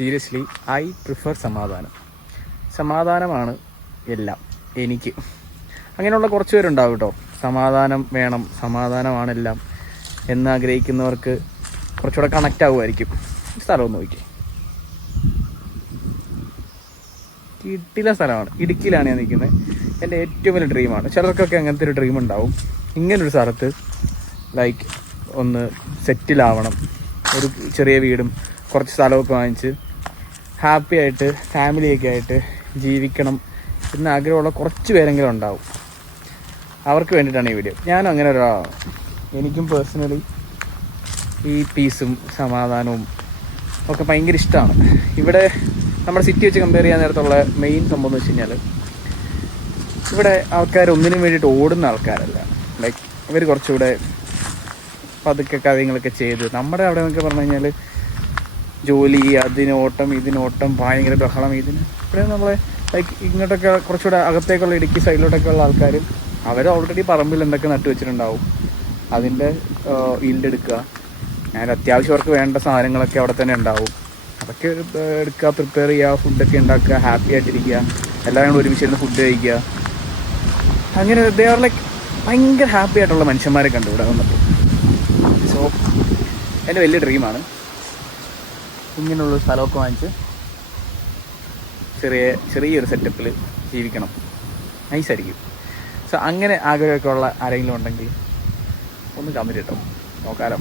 Seriously I prefer സമാധാനമാണ് എല്ലാം എനിക്ക്. അങ്ങനെയുള്ള കുറച്ച് പേരുണ്ടാവും കേട്ടോ, സമാധാനം വേണം, സമാധാനമാണെല്ലാം എന്നാഗ്രഹിക്കുന്നവർക്ക് കുറച്ചുകൂടെ കണക്റ്റ് ആകുമായിരിക്കും. സ്ഥലമൊന്ന് നോക്കി, കിട്ടില്ല സ്ഥലമാണ്. ഇടുക്കിയിലാണ് ഞാൻ നിൽക്കുന്നത്. എൻ്റെ ഏറ്റവും വലിയ ഡ്രീമാണ്. ചിലർക്കൊക്കെ അങ്ങനത്തെ ഒരു ഡ്രീം ഉണ്ടാവും, ഇങ്ങനൊരു സ്ഥലത്ത് ലൈക്ക് ഒന്ന് സെറ്റിലാവണം, ഒരു ചെറിയ വീടും കുറച്ച് സ്ഥലമൊക്കെ വാങ്ങിച്ച് ഹാപ്പി ആയിട്ട് ഫാമിലിയൊക്കെ ആയിട്ട് ജീവിക്കണം എന്ന് ആഗ്രഹമുള്ള കുറച്ച് പേരെങ്കിലും ഉണ്ടാവും. അവർക്ക് വേണ്ടിയിട്ടാണ് ഈ വീഡിയോ. ഞാനും അങ്ങനെ ഒരാളാണ്. എനിക്കും പേഴ്സണലി ഈ പീസും സമാധാനവും ഒക്കെ ഭയങ്കര ഇഷ്ടമാണ്. ഇവിടെ നമ്മുടെ സിറ്റി വെച്ച് കമ്പയർ ചെയ്യാൻ നേരത്തുള്ള മെയിൻ സംഭവം എന്ന് വെച്ച് കഴിഞ്ഞാൽ, ഇവിടെ ആൾക്കാർ ഒന്നിനും വേണ്ടിയിട്ട് ഓടുന്ന ആൾക്കാരല്ല. ലൈക്ക് ഇവർ കുറച്ചുകൂടെ പതുക്കെ കാര്യങ്ങളൊക്കെ ചെയ്ത്, നമ്മുടെ അവിടെ എന്നൊക്കെ പറഞ്ഞു കഴിഞ്ഞാൽ ജോലി, ഇതിനോട്ടം ഭയങ്കര ബഹളം. ഇവിടെ നമ്മളെ ലൈക്ക് ഇങ്ങോട്ടൊക്കെ കുറച്ചുകൂടെ അകത്തേക്കുള്ള ഇടുക്കി സൈഡിലോട്ടൊക്കെ ഉള്ള ആൾക്കാരും അവർ ഓൾറെഡി പറമ്പിൽ എന്തൊക്കെ നട്ടു വെച്ചിട്ടുണ്ടാവും, അതിൻ്റെ ഈൽഡെടുക്കുക. അതിന് അത്യാവശ്യം അവർക്ക് വേണ്ട സാധനങ്ങളൊക്കെ അവിടെ തന്നെ ഉണ്ടാവും. അതൊക്കെ എടുക്കുക, പ്രിപ്പയർ ചെയ്യുക, ഫുഡൊക്കെ ഉണ്ടാക്കുക, ഹാപ്പി ആയിട്ടിരിക്കുക, എല്ലാവരും കൂടെ ഒരുമിച്ചിരുന്ന് ഫുഡ് കഴിക്കുക. അങ്ങനെ ദേ ആർ ലൈക്ക് ഭയങ്കര ഹാപ്പി ആയിട്ടുള്ള മനുഷ്യന്മാരെ കണ്ടു ഇവിടെ വന്നപ്പോൾ. സോ എൻ്റെ വലിയ ഡ്രീമാണ് ഇങ്ങനെയുള്ളൊരു സ്ഥലമൊക്കെ വാങ്ങിച്ച് ചെറിയൊരു സെറ്റപ്പിൽ ജീവിക്കണം. നൈസായിരിക്കും. സോ അങ്ങനെ ആഗ്രഹമൊക്കെ ഉള്ള ആരെങ്കിലും ഉണ്ടെങ്കിൽ ഒന്ന് കമന്റ് കേട്ടോ, നോക്കാലോ.